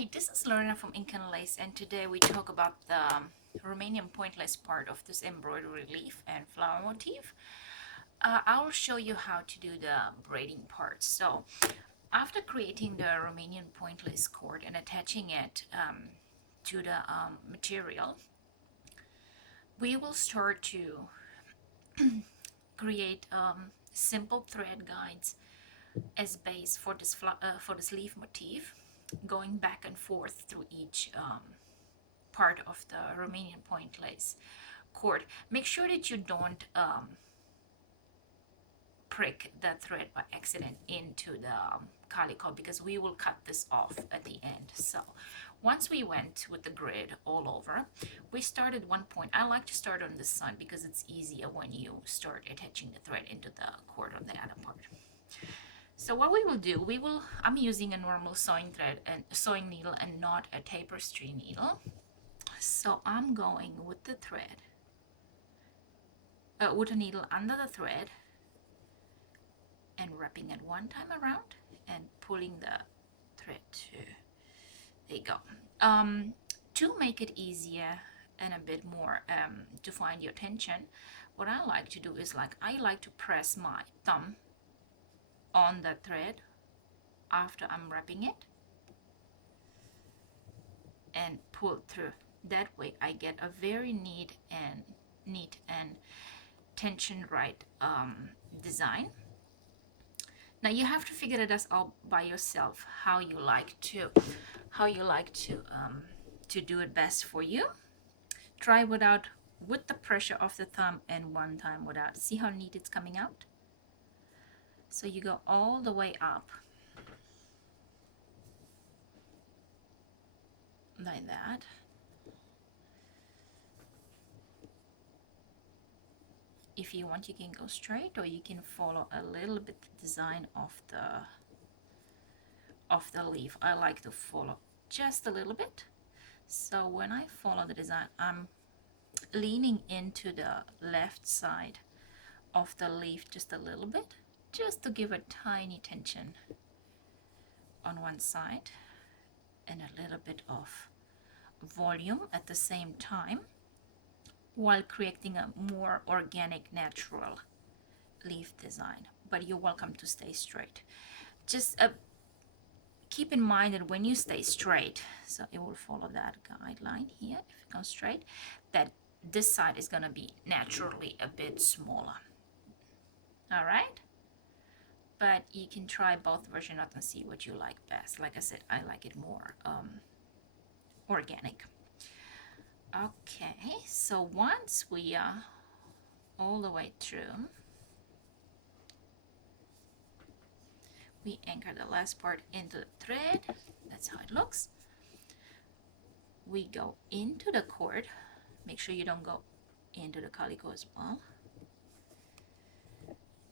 Hi, this is Lorena from Ink and Lace, and today we talk about the Romanian point lace part of this embroidery leaf and flower motif. I will show you how to do the braiding part. So after creating the Romanian point lace cord and attaching it to the material, we will start to create simple thread guides as base for this leaf motif, going back and forth through each part of the Romanian point lace cord. Make sure that you don't prick the thread by accident into the calico, because we will cut this off at the end. So once we went with the grid all over, we started one point. I like to start on this side because it's easier when you start attaching the thread into the cord on the other part. So what we will do, I'm using a normal sewing thread and sewing needle and not a tapestry needle. So I'm going with the thread, with a needle under the thread and wrapping it one time around and pulling the thread to, there you go. To make it easier and a bit more to find your tension, what I like to do is I like to press my thumb on the thread after I'm wrapping it and pull through. That way I get a very neat and tension right design. Now you have to figure it out by yourself how you like to do it best for you. Try with the pressure of the thumb and one time without. See how neat it's coming out? So you go all the way up like that. If you want, you can go straight, or you can follow a little bit the design of the leaf. I like to follow just a little bit. So when I follow the design, I'm leaning into the left side of the leaf just a little bit, just to give a tiny tension on one side and a little bit of volume at the same time, while creating a more organic, natural leaf design. But you're welcome to stay straight. Just keep in mind that when you stay straight, so it will follow that guideline here, if it goes straight, that this side is going to be naturally a bit smaller. All right, but you can try both versions out and see what you like best. Like I said, I like it more organic. Okay, so once we are all the way through, we anchor the last part into the thread. That's how it looks. We go into the cord. Make sure you don't go into the calico as well.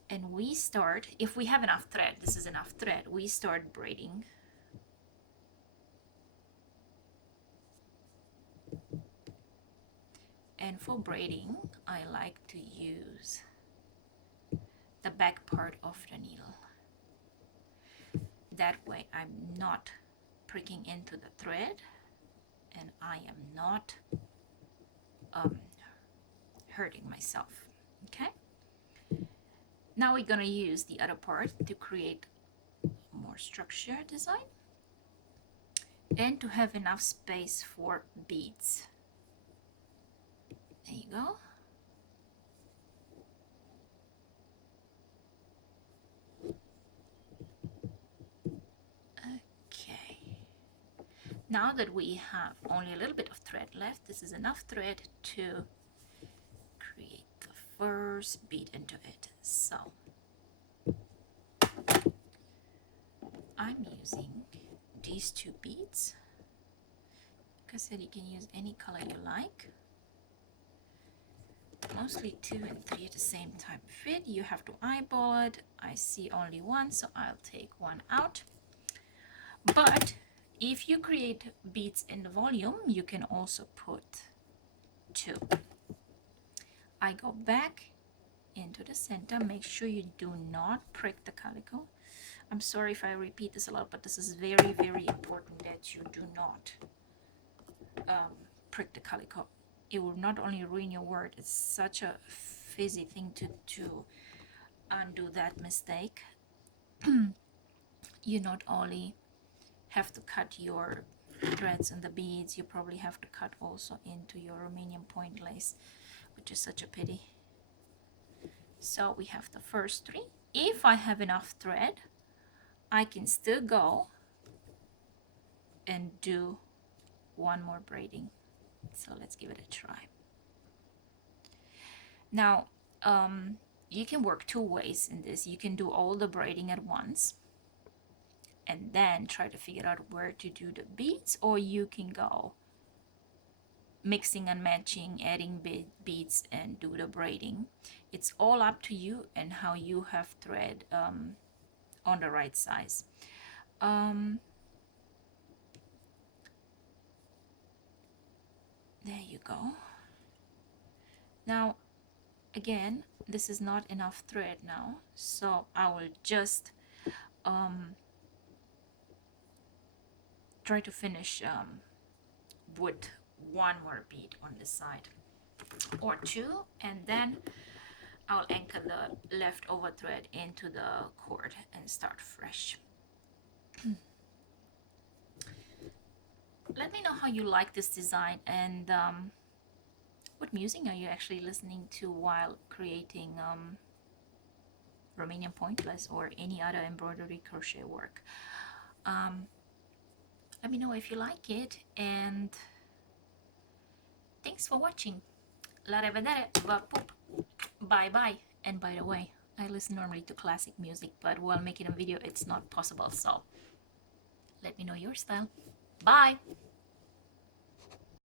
And we start, if we have enough thread, this is enough thread, we start braiding. And for braiding, I like to use the back part of the needle. That way I'm not pricking into the thread and I am not hurting myself. Okay? Now we're gonna use the other part to create more structure design and to have enough space for beads. There you go. Okay. Now that we have only a little bit of thread left, this is enough thread to create the first bead into it. So I'm using these two beads. Like I said, you can use any color you like. Mostly 2 and 3 at the same time fit. You have to eyeball it. I see only one, so I'll take one out. But if you create beads in the volume, you can also put 2. I go back into the center. Make sure you do not prick the calico. I'm sorry if I repeat this a lot, but this is very, very important that you do not prick the calico. It will not only ruin your work, it's such a fizzy thing to undo that mistake. You not only have to cut your threads and the beads, you probably have to cut also into your Romanian point lace, which is such a pity. So we have the first 3. If I have enough thread, I can still go and do one more braiding. So let's give it a try. Now, you can work 2 ways in this. You can do all the braiding at once and then try to figure out where to do the beads, or you can go mixing and matching, adding beads and do the braiding. It's all up to you and how you have thread on the right size. There you go. Now again, this is not enough thread now, so I will just try to finish with 1 more bead on this side or 2, and then I'll anchor the leftover thread into the cord and start fresh. Let me know how you like this design, and what music are you actually listening to while creating Romanian Point Lace or any other embroidery crochet work. Let me know if you like it, and thanks for watching. La revedere, va pup, bye bye. And by the way, I listen normally to classic music, but while making a video it's not possible, so let me know your style. Bye!